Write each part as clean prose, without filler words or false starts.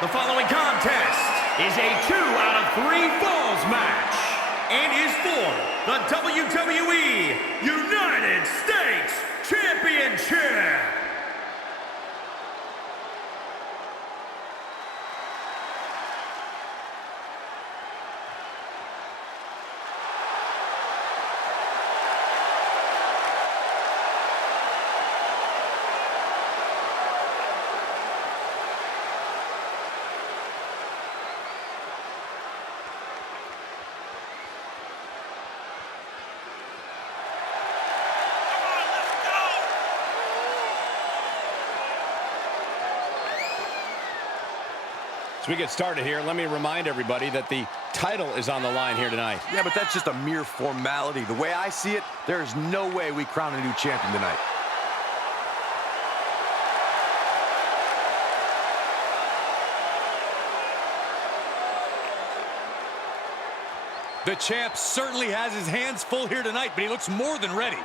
The following contest is a 2 out of 3 falls match and is for the WWE United States Championship. As we get started here, let me remind everybody that the title is on the line here tonight. Yeah, but that's just a mere formality. The way I see it, there's no way we crown a new champion tonight. The champ certainly has his hands full here tonight, but he looks more than ready.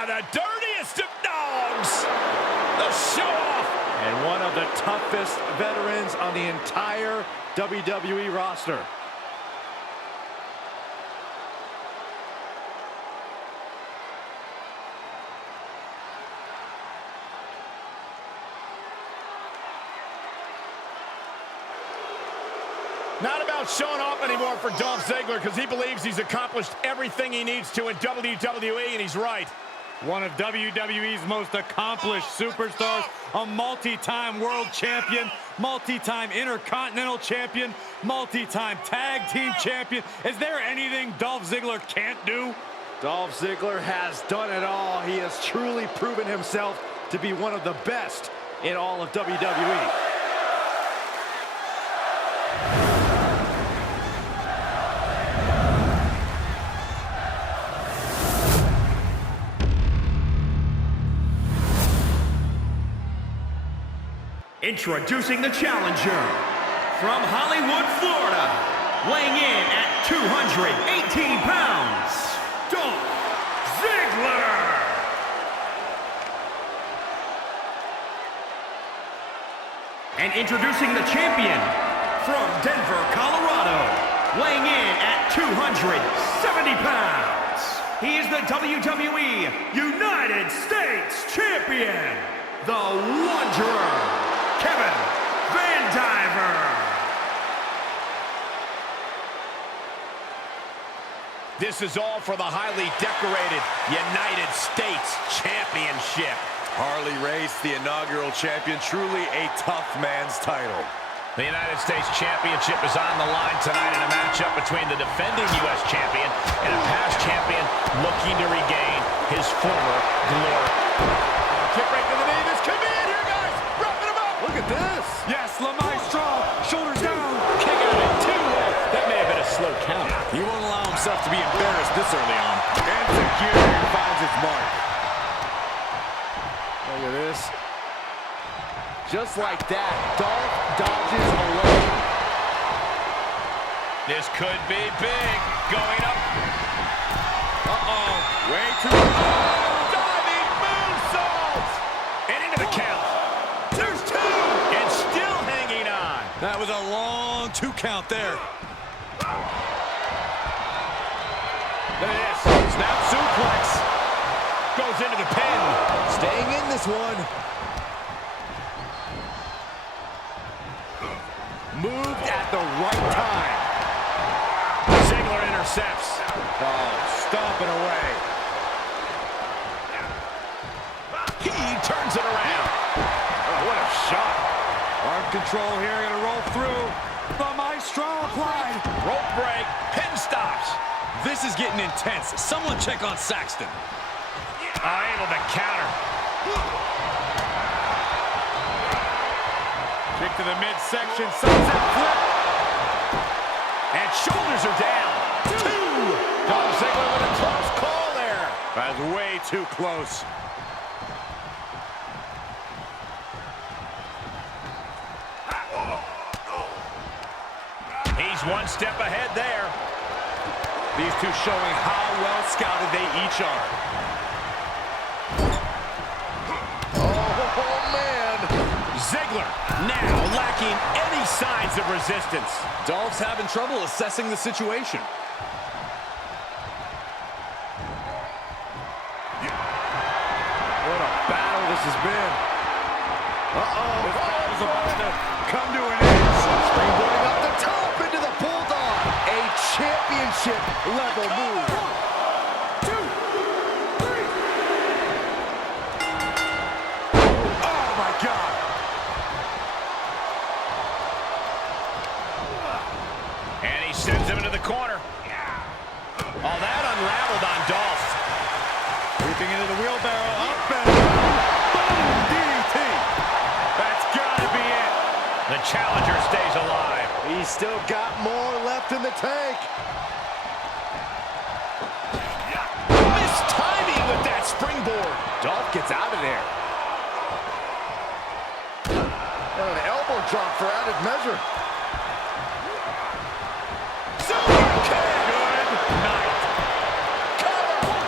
The dirtiest of dogs. The show-off. And one of the toughest veterans on the entire WWE roster. Not about showing off anymore for Dolph Ziggler because he believes he's accomplished everything he needs to in WWE, and he's right. One of WWE's most accomplished superstars, a multi-time world champion, multi-time intercontinental champion, multi-time tag team champion. Is there anything Dolph Ziggler can't do? Dolph Ziggler has done it all. He has truly proven himself to be one of the best in all of WWE. Introducing the challenger from Hollywood, Florida, weighing in at 218 pounds, Dolph Ziggler. And introducing the champion from Denver, Colorado, weighing in at 270 pounds. He is the WWE United States Champion, the Wanderer, Kevin Van Diver. This is all for the highly decorated United States Championship. Harley Race, the inaugural champion, truly a tough man's title. The United States Championship is on the line tonight in a matchup between the defending U.S. champion and a past champion looking to regain his former glory. Kick right to the knee. This could be it here, guys. Wrapping him up. Look at this. Yes, Maestro. Shoulders down. Kick out of it, too. That may have been a slow count. He won't allow himself to be embarrassed this early on. And security finds its mark. Look at this. Just like that, Dolph dodges away. This could be big. Going up. Uh-oh. Way too much. Diving moonsault. And into the count. There's two. And still hanging on. That was a long 2 count there. Look at this. Snap suplex. Goes into the pin. Staying in this one. Moved at the right time. Ziggler intercepts. Oh, stomping away. He turns it around. Oh, what a shot. Arm control here, gonna roll through. The Maestro applied. Rope break. Pin stops. This is getting intense. Someone check on Saxton. Able to counter. Kick to the midsection, sunset flip. And shoulders are down. 2. Dolph Ziggler with a close call there. That's way too close. He's one step ahead there. These two showing how well scouted they each are. Oh, man. Ziggler now lacking any signs of resistance. Dolph's having trouble assessing the situation. What a battle this has been. This battle's about to come to an end. Springboarding up the top into the Bulldog. A championship level move. 1, 2, 3. Oh, my God. And he sends him into the corner. Oh, that unraveled on Dolph. Leaping into the wheelbarrow, up and boom, DDT. That's gotta be it. The challenger stays alive. He's still got more left in the tank. Missed timing with that springboard. Dolph gets out of there. And an elbow drop for added measure. Super kick. Good night. Cover.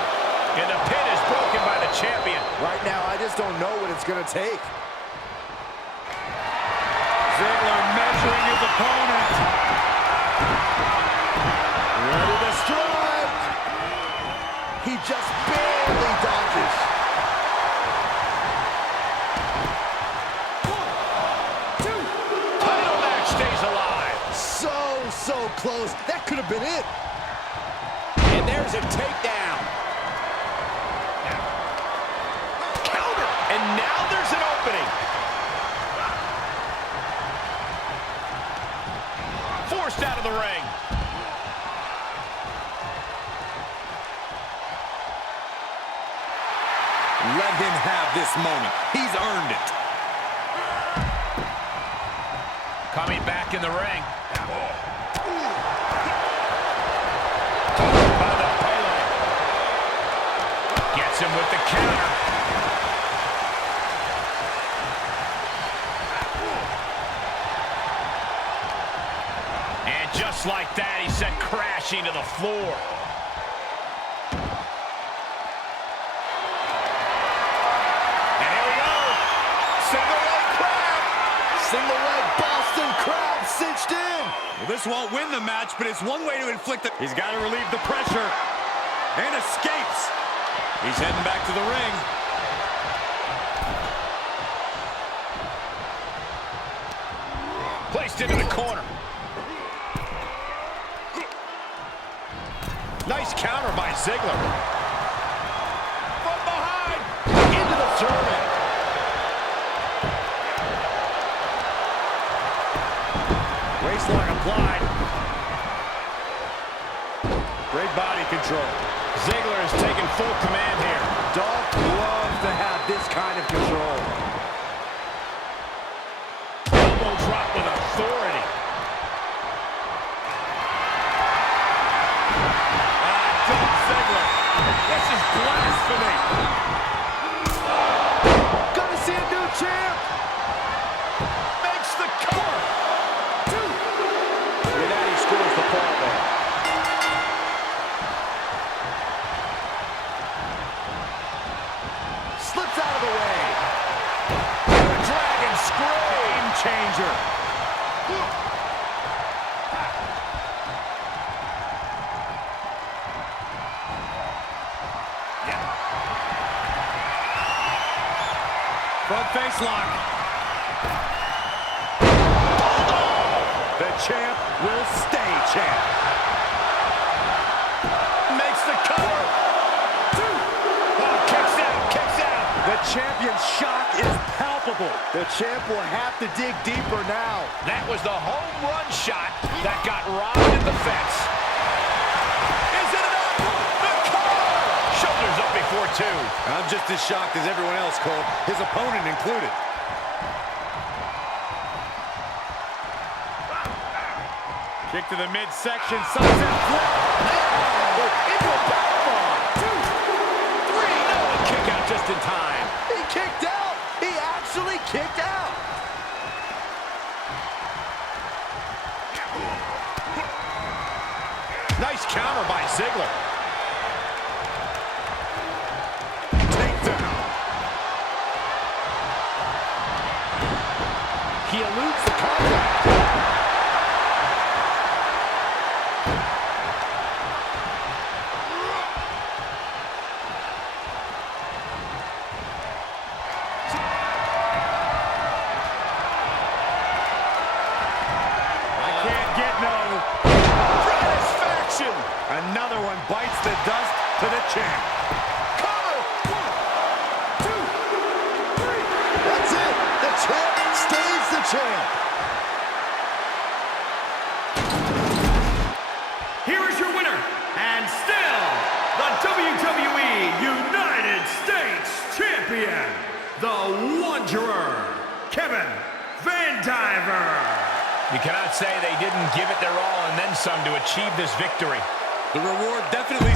And the pin is broken by the champion. Right now, I just don't know what it's going to take. Ziggler measuring his opponent. Ready to strike. He just barely dodges. 1, 2. Title match stays alive. So close. That could have been it. And there's a takedown. Counter. And now there's an opening. Forced out of the ring. Let him have this moment. He's earned it. Coming back in the ring. By the Pele. Gets him with the counter. And just like that, he sent crashing to the floor. And here we go. Single leg crab. Single leg Boston crab cinched in. Well, this won't win the match, but it's one way to inflict it. He's got to relieve the pressure. And escapes. He's heading back to the ring. Placed into the corner. Nice counter by Ziggler. From behind. Into the German. Waistlock applied. Great body control. Ziggler is taking full command here. Dolph loves to have this kind of control. Elbow drop with authority. Dolph Ziggler. This is blasphemy. Gonna see a new champ. Makes the cover. Look at that, he scores the ball there. Slips out of the way. The Dragon Scream. Game changer. Front face lock. The champ will stay champ. Makes the cover. Oh, kicks out, kicks out. The champion's shock is palpable. The champ will have to dig deeper now. That was the home run shot that got robbed at the fence. Is it enough? The cover. Shoulders up before two. I'm just as shocked as everyone else, Cole, his opponent included. Kick to the midsection, sunset flip. Into a powerbomb. counter by Ziggler. Takedown. He eludes the contact. Another one bites the dust to the champ. Cover! 1, 2, 3. That's it. The champ stays the champ. Here is your winner, and still the WWE United States Champion, the Wanderer, Kevin Van Diver. You cannot say they didn't give it their all and then some to achieve this victory. The reward definitely...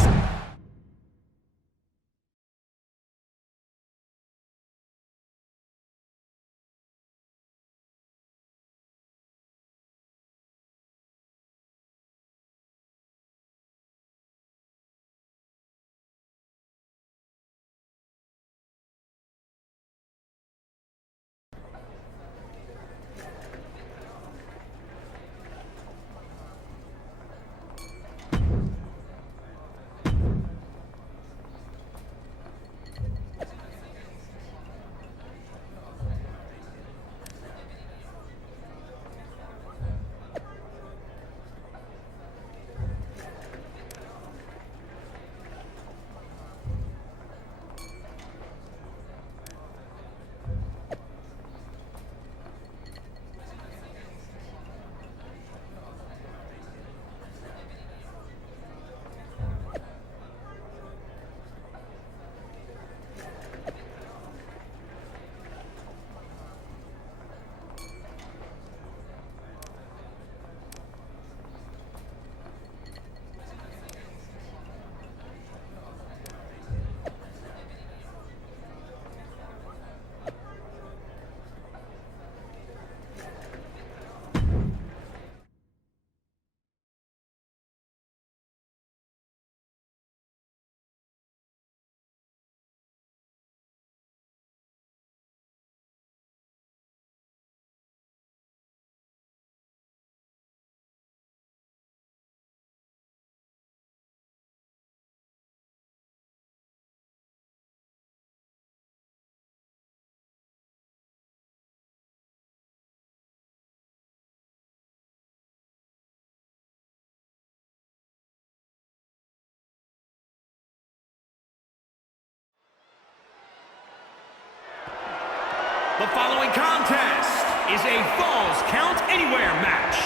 The following contest is a Falls Count Anywhere match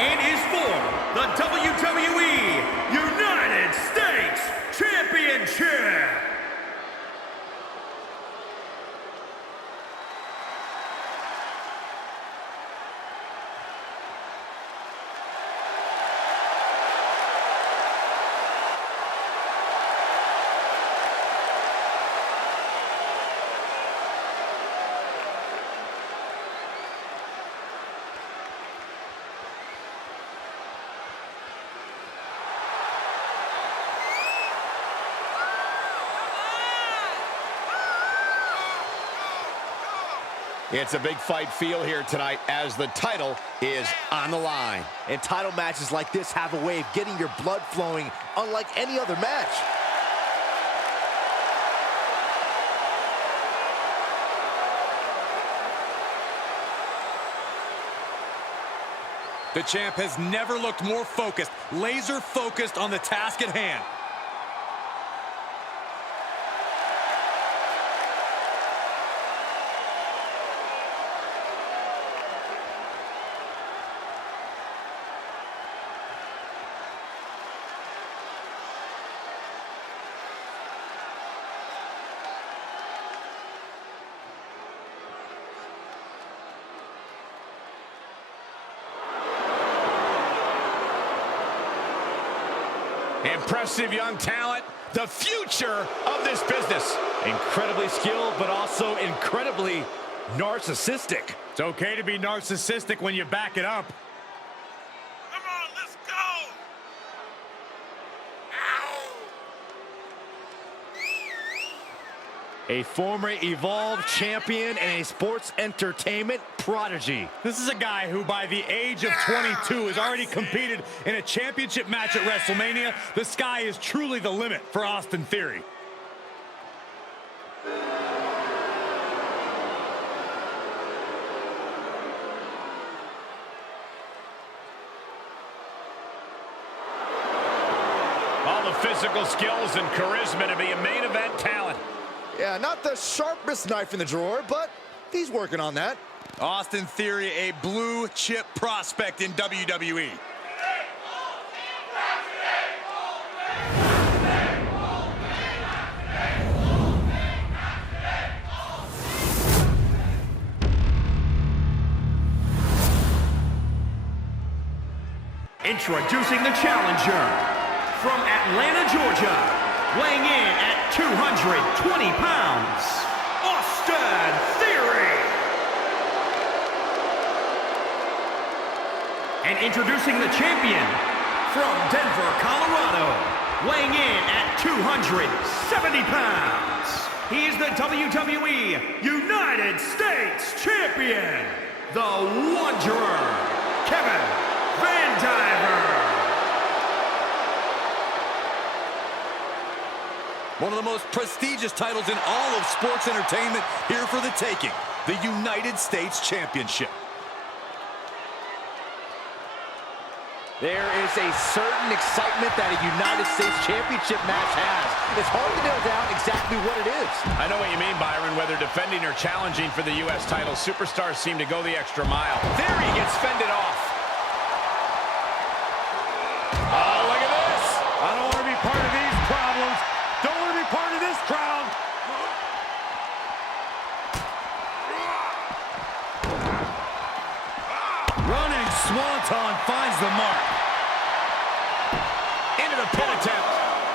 and is for the WWE United States Championship. It's a big fight feel here tonight as the title is on the line. And title matches like this have a way of getting your blood flowing unlike any other match. The champ has never looked more focused, laser focused on the task at hand. Impressive young talent, the future of this business. Incredibly skilled, but also incredibly narcissistic. It's okay to be narcissistic when you back it up. Come on, let's go! A former Evolve champion and a sports entertainment prodigy. This is a guy who, by the age of 22, has already competed in a championship match at WrestleMania. The sky is truly the limit for Austin Theory. All the physical skills and charisma to be a main event talent. Yeah, not the sharpest knife in the drawer, but he's working on that. Austin Theory, a blue chip prospect in WWE. Introducing the challenger from Atlanta, Georgia, weighing in at 220 pounds, Austin Theory. And introducing the champion from Denver, Colorado, weighing in at 270 pounds. He is the WWE United States Champion, the Wanderer, Kevin Van Diver. One of the most prestigious titles in all of sports entertainment here for the taking, the United States Championship. There is a certain excitement that a United States Championship match has. It's hard to nail down exactly what it is. I know what you mean, Byron. Whether defending or challenging for the U.S. title, superstars seem to go the extra mile. Theory gets fended off. Oh, look at this. I don't want to be part of these problems. Don't want to be part of this crowd. Running Swanton finds the mark. Into the pin attempt.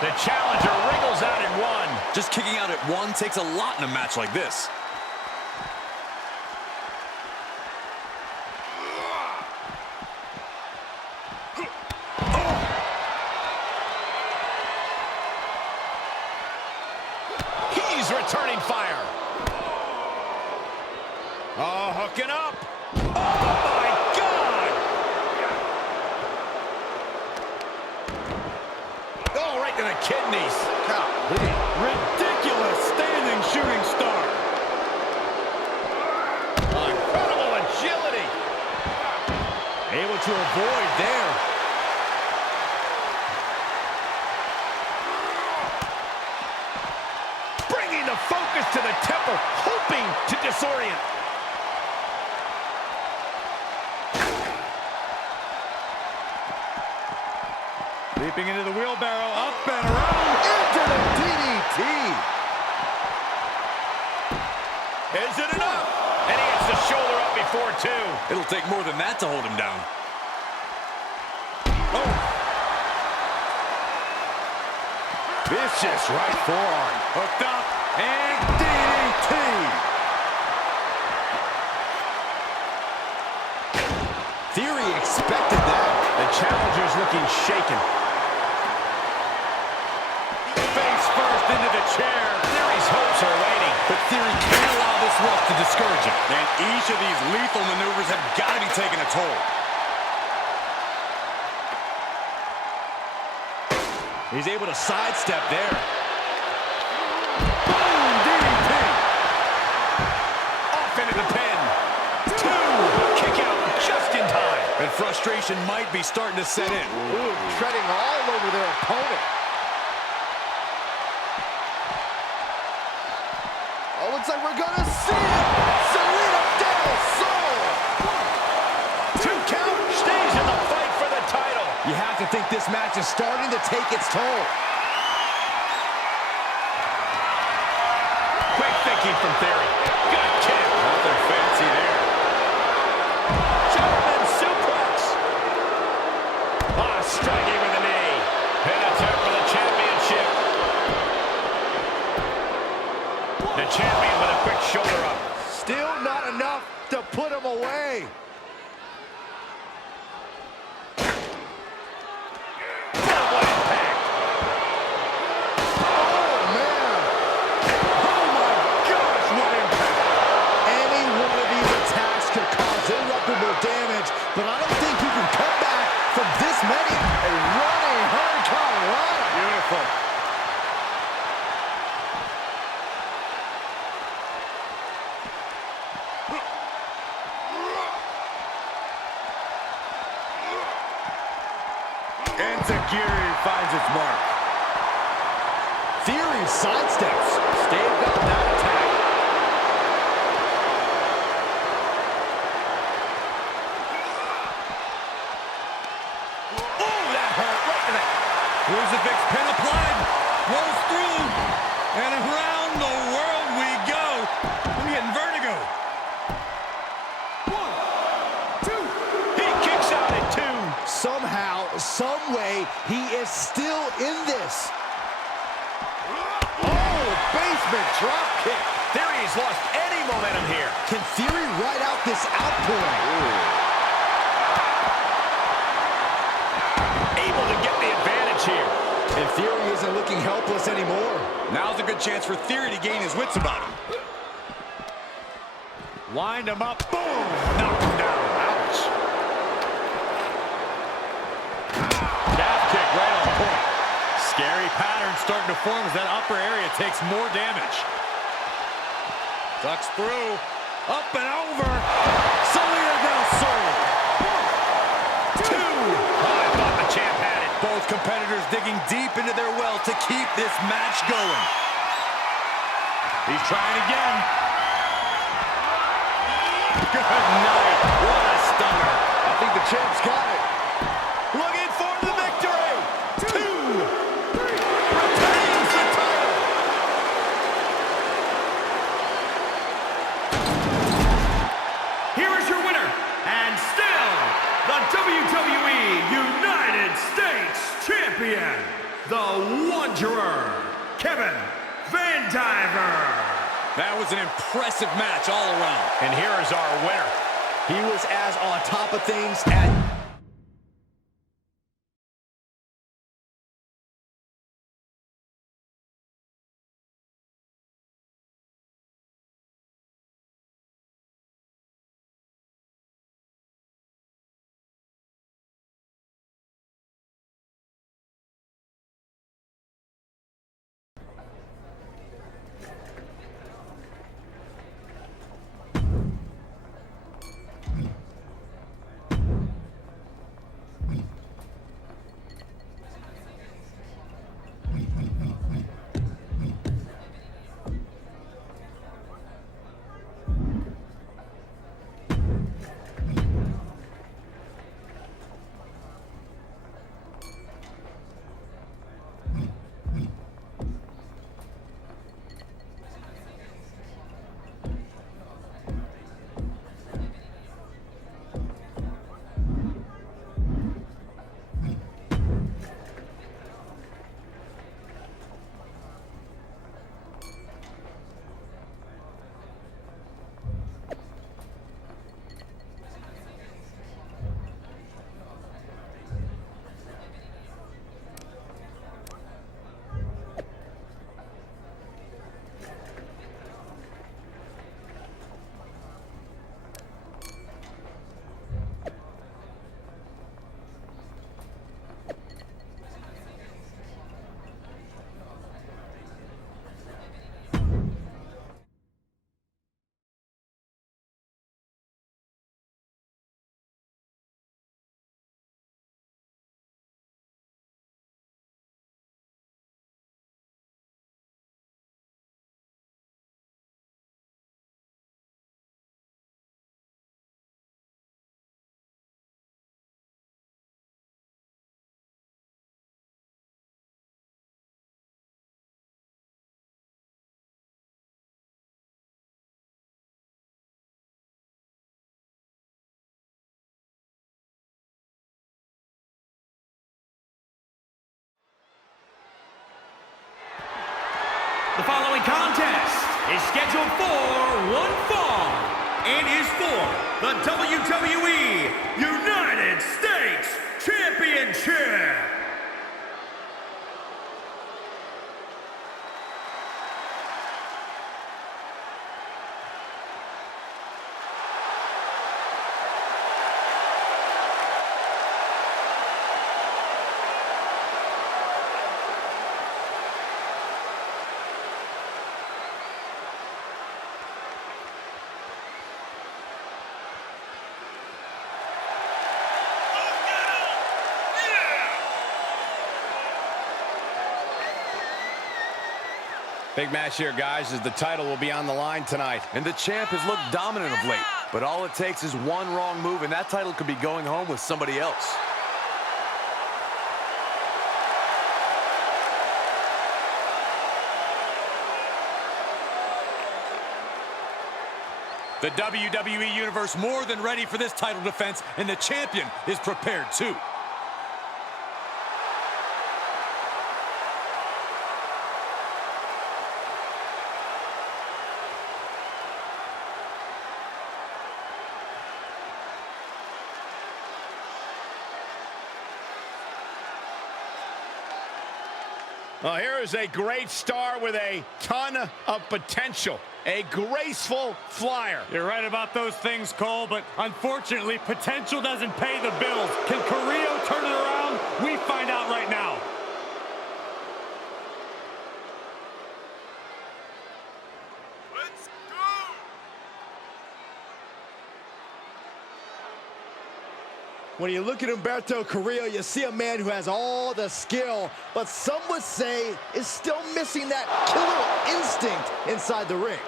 The challenger wriggles out in one. Just kicking out at one takes a lot in a match like this. He's returning fire. Oh, hooking up. Oh, my God. Oh, right to the kidneys. Golly. Ridiculous standing shooting star. Incredible agility. Able to avoid there. Bringing the focus to the temple, hoping to disorient. Leaping into the wheelbarrow, up and around. Into the DDT. Is it enough? And he gets the shoulder up before two. It'll take more than that to hold him down. Vicious right forearm. Hooked up and DDT. Theory expected that. The challenger's looking shaken. Face first into the chair. Theory's hopes are waning. But Theory can't allow this look to discourage him. And each of these lethal maneuvers have got to be taking a toll. He's able to sidestep there. Boom, DDT. Off into the pin. Two. Kick out just in time. And frustration might be starting to set in. Ooh, treading all over their opponent. Oh, looks like we're gonna see it. Serena Del Sol. Two count. Stays in the fight for the title. You have to think this match is starting to take its toll. Quick thinking from Theory. Good kick. Nothing fancy there. German suplex. Ah, striking with a knee. Pin attempt for the championship. The champion with a quick shoulder up. Still not enough to put him away. Double impact. Oh, man. Oh, my mark. Theory sidesteps. Staved up that attack. Oh, that hurt right in the... Crucifix pin applied. Rolls through. And around the world we go. I'm getting vertigo. 1, 2. He kicks out at 2. Somehow, some way, he is still in this. Oh, basement drop kick. Theory's lost any momentum here. Can Theory ride out this outpouring? Able to get the advantage here. And Theory isn't looking helpless anymore. Now's a good chance for Theory to gain his wits about him. Wind him up. Boom. Knocked him down. Ouch. Calf kick right on point. Scary pattern starting to form as that upper area takes more damage. Ducks through. Up and over. Salida del Sol. 1, 2. Oh, I thought the champ had it. Both competitors digging deep into their well to keep this match going. He's trying again. Good night. What a stunner. I think the champ's got it. Looking for the victory. 2. Retains the title. Here is your winner, and still the WWE United States Champion, the Wanderer, Kevin Van Diver. That was an impressive match all around. And here is our winner. He was as on top of things as... The following contest is scheduled for one fall and is for the WWE United States Championship. Big match here, guys, as the title will be on the line tonight. And the champ has looked dominant of late, but all it takes is one wrong move, and that title could be going home with somebody else. The WWE Universe more than ready for this title defense, and the champion is prepared too. Well, here is a great star with a ton of potential. A graceful flyer. You're right about those things, Cole, but unfortunately, potential doesn't pay the bills. Can Carrillo turn it around? We find out right now. Let's go! When you look at Humberto Carrillo, you see a man who has all the skill, but some would say is still missing that killer instinct inside the ring.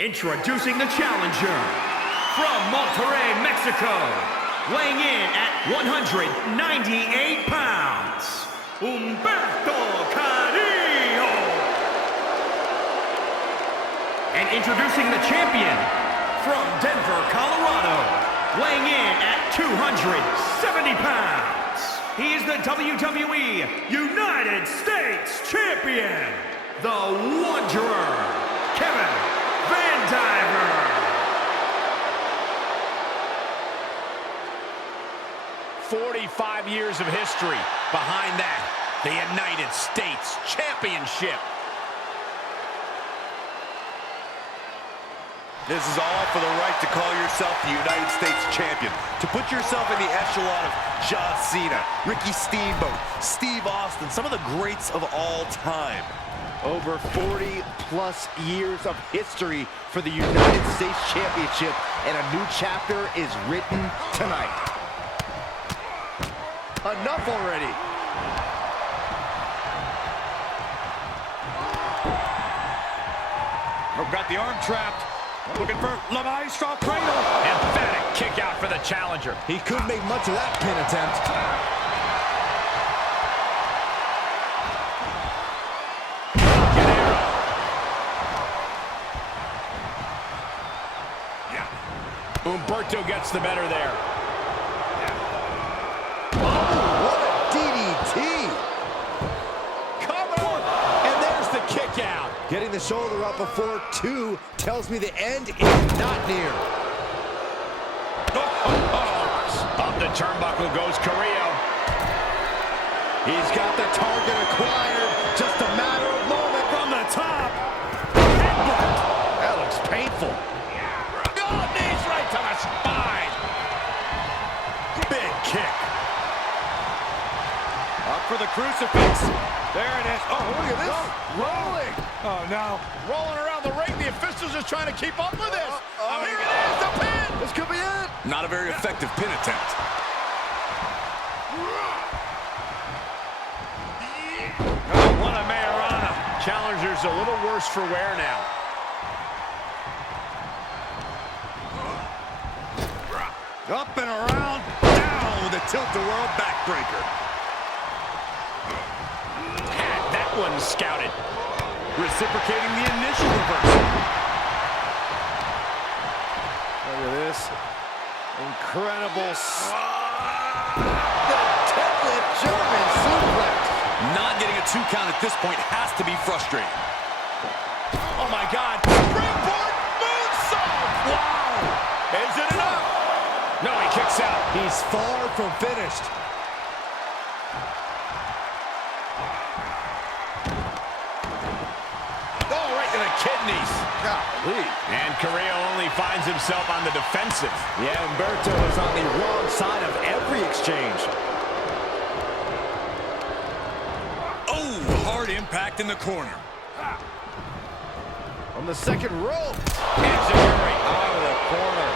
Introducing the challenger from Monterrey, Mexico, weighing in at 198 pounds, Humberto Carrillo. And introducing the champion from Denver, Colorado, weighing in at 270 pounds. He is the WWE United States Champion, the Wanderer, Kevin Van Diver. "45 years of history behind that, the United States Championship." This is all for the right to call yourself the United States Champion. To put yourself in the echelon of John Cena, Ricky Steamboat, Steve Austin, some of the greats of all time. Over 40-plus years of history for the United States Championship, and a new chapter is written tonight. Enough already. We've got the arm trapped. Looking for La Maestro Cradle. Emphatic kick out for the challenger. He couldn't make much of that pin attempt. Humberto gets the better there. What a DDT! Cover! And there's the kick out. Getting the shoulder up before two tells me the end is not near. Up the turnbuckle goes Carrillo. He's got the target acquired. Just a matter of moment. From the top. That looks painful. Oh, knees right to the spine. Big kick. Up for the crucifix. There it is. Oh, look at this. Rolling. Oh, no. Rolling around the ring, the officials are trying to keep up with this. Here it is, the pin. This could be it. Not a very effective pin attempt. Oh, what a Mayorana. Challenger's a little worse for wear now. Up and around, down with a tilt-a-whirl backbreaker. Had that one scouted. Reciprocating the initial reversal. Look at this. Incredible. The template German suplex. Not getting a 2 count at this point has to be frustrating. Oh, my God. Springboard moonsault. Wow. Is it enough? No, he kicks out. He's far from finished. Oh, right to the kidneys. God. Golly. And Carrillo only finds himself on the defensive. Yeah, Humberto is on the wrong side of every exchange. Oh, hard impact in the corner. From the second rope. Enziguri Out of the corner.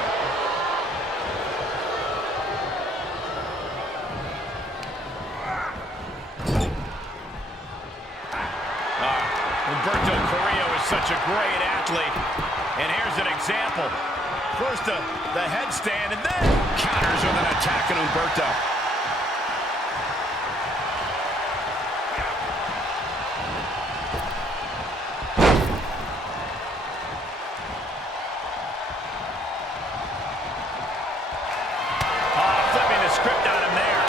Humberto Carrillo is such a great athlete. And here's an example. First the headstand and then counters with an attack on Humberto. Flipping the script on him there.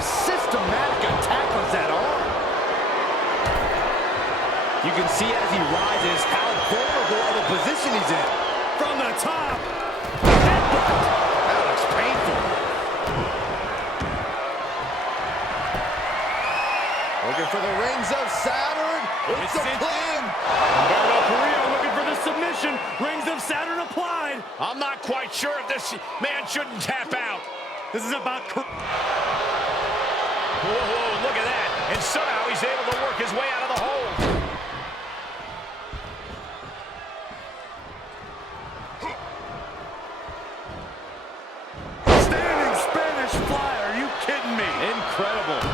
Systematic attack on that arm. You can see as he rises how vulnerable of a position he's in. From the top. That looks painful. Looking for the rings of Saturn. It's a plan. Humberto Carrillo looking for the submission. Rings of Saturn applied. I'm not quite sure if this man shouldn't tap out. This is about... Whoa, whoa, look at that. And somehow he's able to work his way out of the hole. Standing Spanish fly. Are you kidding me? Incredible.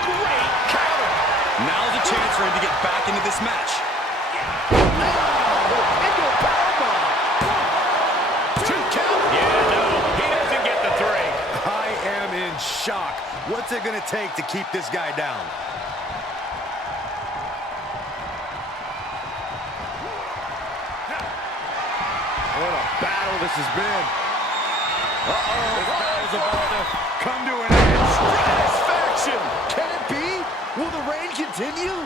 Great counter. Now's a chance for him to get back into this match. Into a powerbomb. Two count. Yeah, no, he doesn't get the three. I am in shock. What's it going to take to keep this guy down? What a battle this has been. This battle's about to come to an end. Satisfaction. Can it be? Will the reign continue?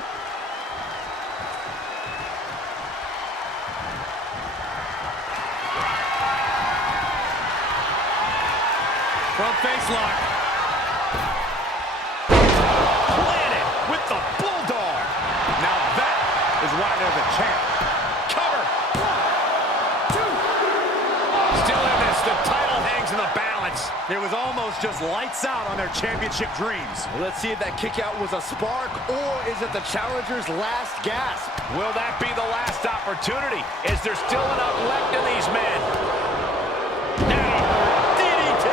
Front face lock. Planted with the bulldog. Now that is why they're the champ. Cover. 1, 2. Still in this. The title hangs in the balance. It was almost just lights out on their championship dreams. Let's see if that kick out was a spark or is it the challenger's last gasp? Will that be the last opportunity? Is there still enough left in these men? Now, DDT.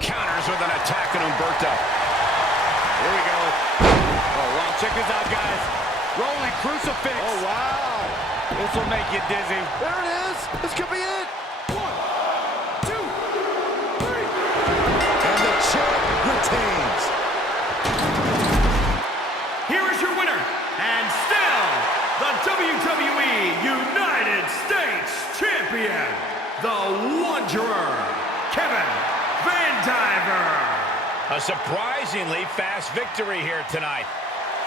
Counters with an attack on Humberto. Here we go. Oh, wow. Check this out, guys. Rolling crucifix. Oh, wow. This will make you dizzy. There it is. This could be it. 1, 2, 3. And the champ retains. Here is your winner, and still the WWE United States Champion, the Wanderer, Kevin Van Diver. A surprisingly fast victory here tonight.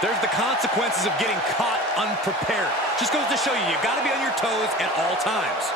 There's the consequences of getting caught unprepared. Just goes to show you, you got to be on your toes at all times.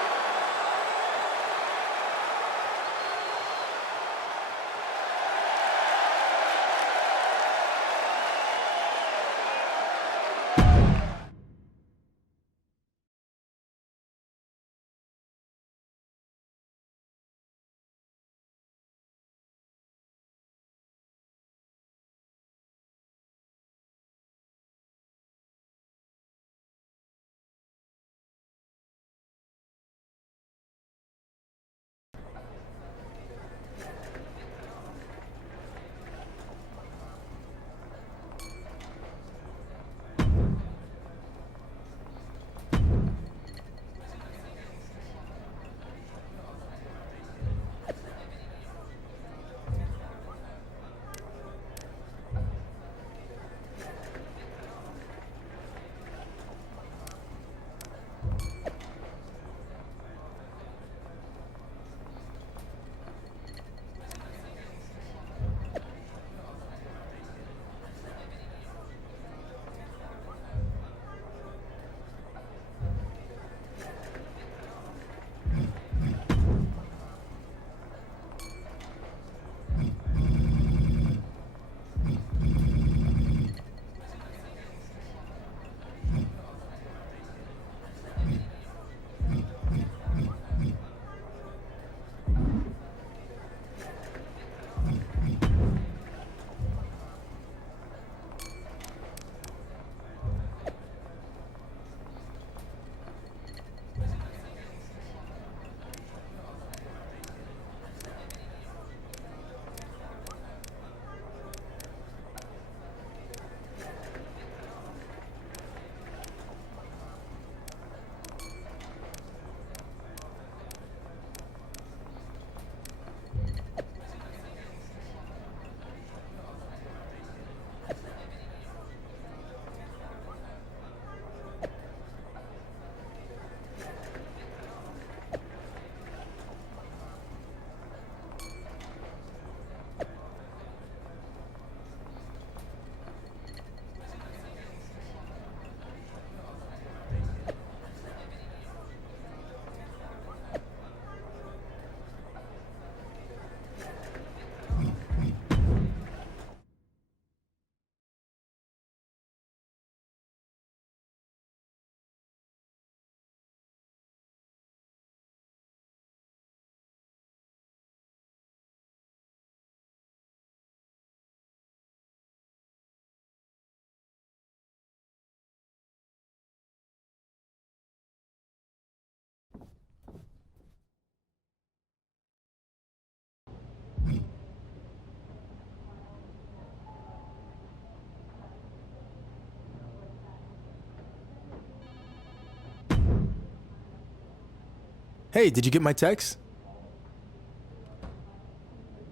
Hey, did you get my text?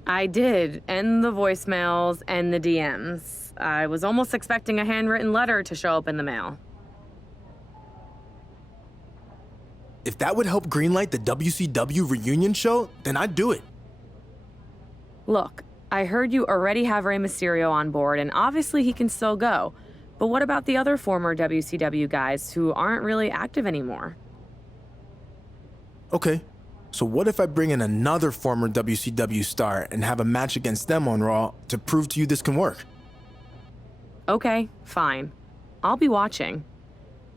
I did, and the voicemails and the DMs. I was almost expecting a handwritten letter to show up in the mail. If that would help greenlight the WCW reunion show, then I'd do it. Look, I heard you already have Rey Mysterio on board, and obviously he can still go. But what about the other former WCW guys who aren't really active anymore? Okay, so what if I bring in another former WCW star and have a match against them on Raw to prove to you this can work? Okay, fine. I'll be watching.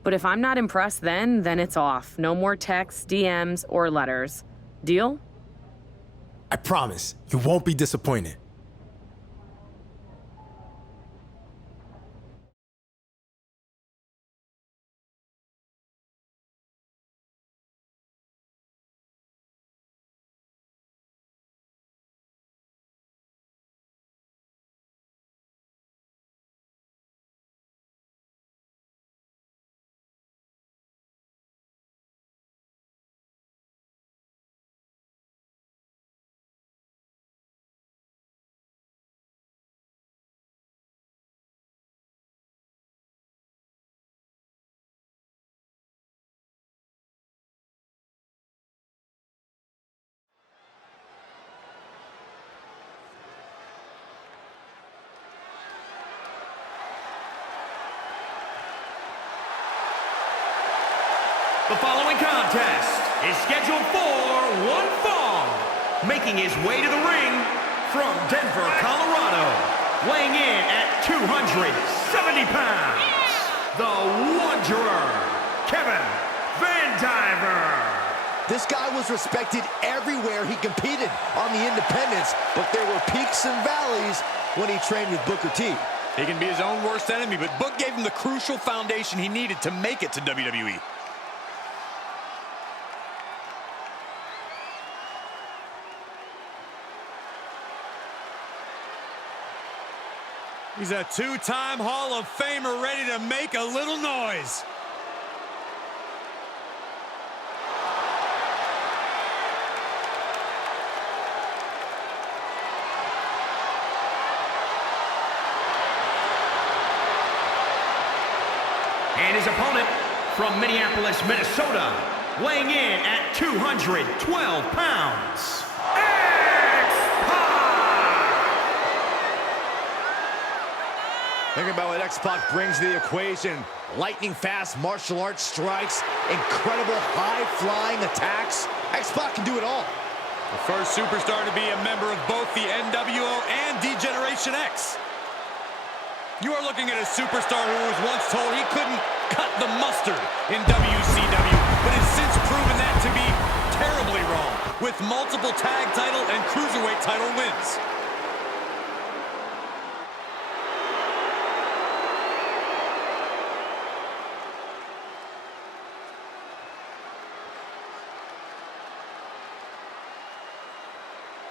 But if I'm not impressed then it's off. No more texts, DMs, or letters. Deal? I promise, you won't be disappointed. The following contest is scheduled for one fall. Making his way to the ring from Denver, Colorado, weighing in at 270 pounds, the Wanderer, Kevin Van Diver. This guy was respected everywhere he competed on the independents, but there were peaks and valleys when he trained with Booker T. He can be his own worst enemy, but Book gave him the crucial foundation he needed to make it to WWE. He's a two-time Hall of Famer ready to make a little noise. And his opponent from Minneapolis, Minnesota, weighing in at 212 pounds, Thinking about what X-Pac brings to the equation. Lightning-fast martial arts strikes, incredible high-flying attacks. X-Pac can do it all. The first superstar to be a member of both the NWO and D-Generation X. You are looking at a superstar who was once told he couldn't cut the mustard in WCW, but has since proven that to be terribly wrong, with multiple tag title and cruiserweight title wins.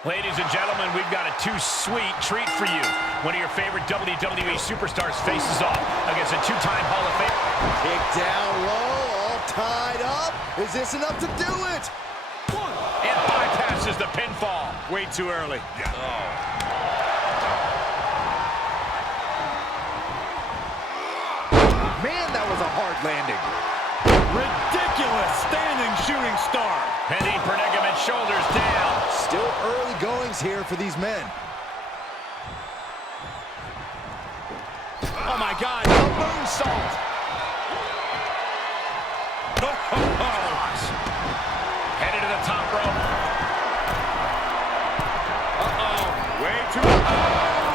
Ladies and gentlemen, we've got a too-sweet treat for you. One of your favorite WWE superstars faces off against a two-time Hall of Famer. Kick down low, all tied up. Is this enough to do it? And bypasses the pinfall. Way too early. Yeah. Man, that was a hard landing. Ridiculous standing shooting star. Pending predicament, shoulders down. Still early goings here for these men. Oh my God, a moonsault. Headed to the top rope. Way too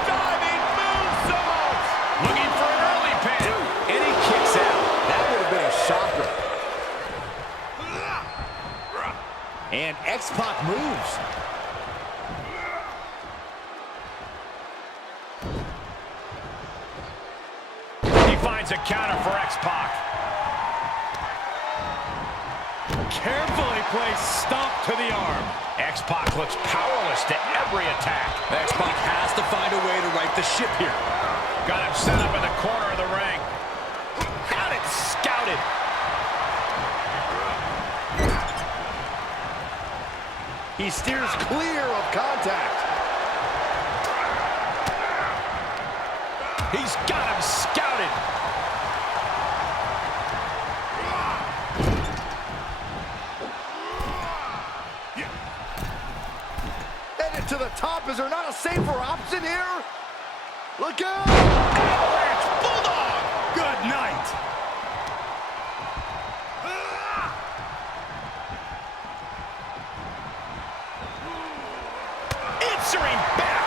diving moonsault. Looking for an early pin. And he kicks out. That would have been a shocker. And X-Pac moves. He finds a counter for X-Pac. Carefully placed stomp to the arm. X-Pac looks powerless to every attack. X-Pac has to find a way to right the ship here. Got him set up in the corner of the ring. Got it scouted. He steers clear of contact. He's got him scouted. Headed to the top. Is there not a safer option here? Look out! Avalanche Bulldog. Good night. Answering back.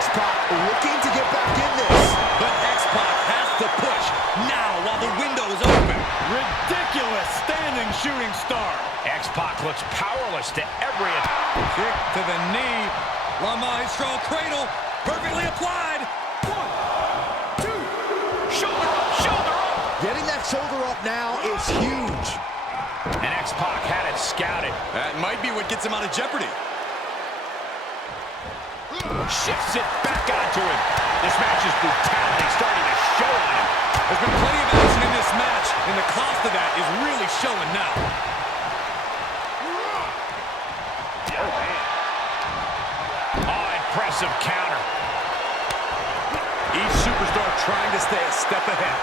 X-Pac looking to get back in this. But X-Pac has to push now while the window is open. Ridiculous standing shooting star. X-Pac looks powerless to every attack. Kick to the knee. La Maestro cradle. Perfectly applied. 1, 2. Shoulder up, shoulder up. Getting that shoulder up now is huge. And X-Pac had it scouted. That might be what gets him out of jeopardy. Shifts it back onto him. This match's brutality starting to show on him. There's been plenty of action in this match, and the cost of that is really showing now. Oh, impressive counter. Each superstar trying to stay a step ahead.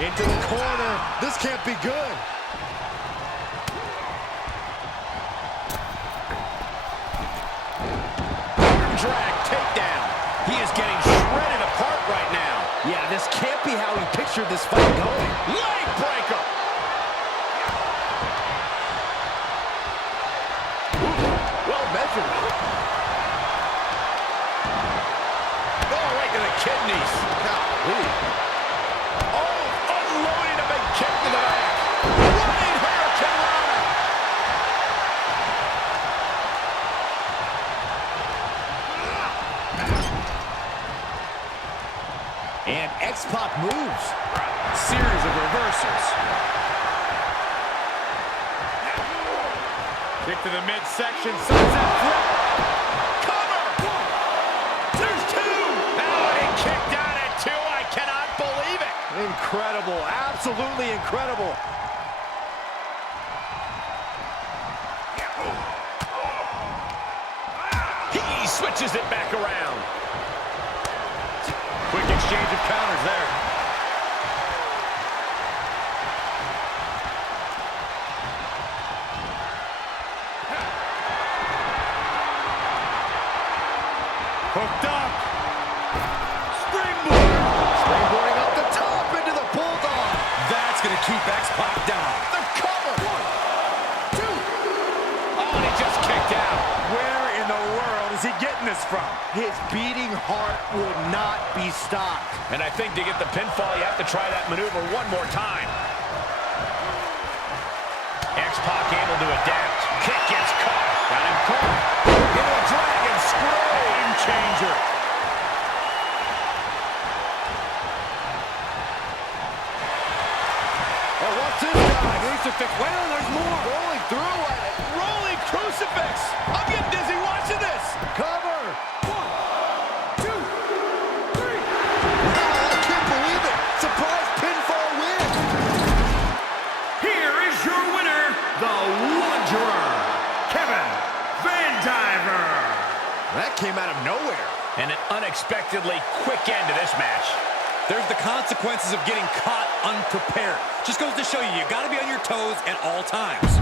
Into the corner. This can't be good. Drag takedown. He is getting shredded apart right now. Yeah, this can't be how he pictured this fight going. Leg breaker. Well measured. Oh, right to the kidneys. Oh, unloading a big kick to the back. Running Hurricane Rana. And X-Pac moves. Series of reversals. Kick to the midsection. Sunset flip. Cover. 1, 2. Oh, he kicked out at 2. I cannot believe it. Incredible. Absolutely incredible. He switches it back around. Quick exchange of counters there. Hooked up. Springboard. Springboarding up the top into the bulldog. That's going to keep X-Pac down. The cover. 1, 2. Oh, and he just kicked out. Where in the world is he getting this from? His beating heart will not be stopped. And I think to get the pinfall, you have to try that maneuver one more time. X-Pac able to adapt. Kick gets caught. Got him caught. Into a dragon screw. Game changer. Oh, what's this guy? Crucifix. Well, there's more. Rolling through. Rolling crucifix. I'm getting dizzy watching this. Cover. 1, 2, 3. Wow, I can't believe it. Surprise pinfall win. Here is your winner, the Wanderer, Kevin Van Diver. That came out of nowhere. And an unexpectedly quick end to this match. There's the consequences of getting caught unprepared. Just goes to show you, you got to be on your toes at all times.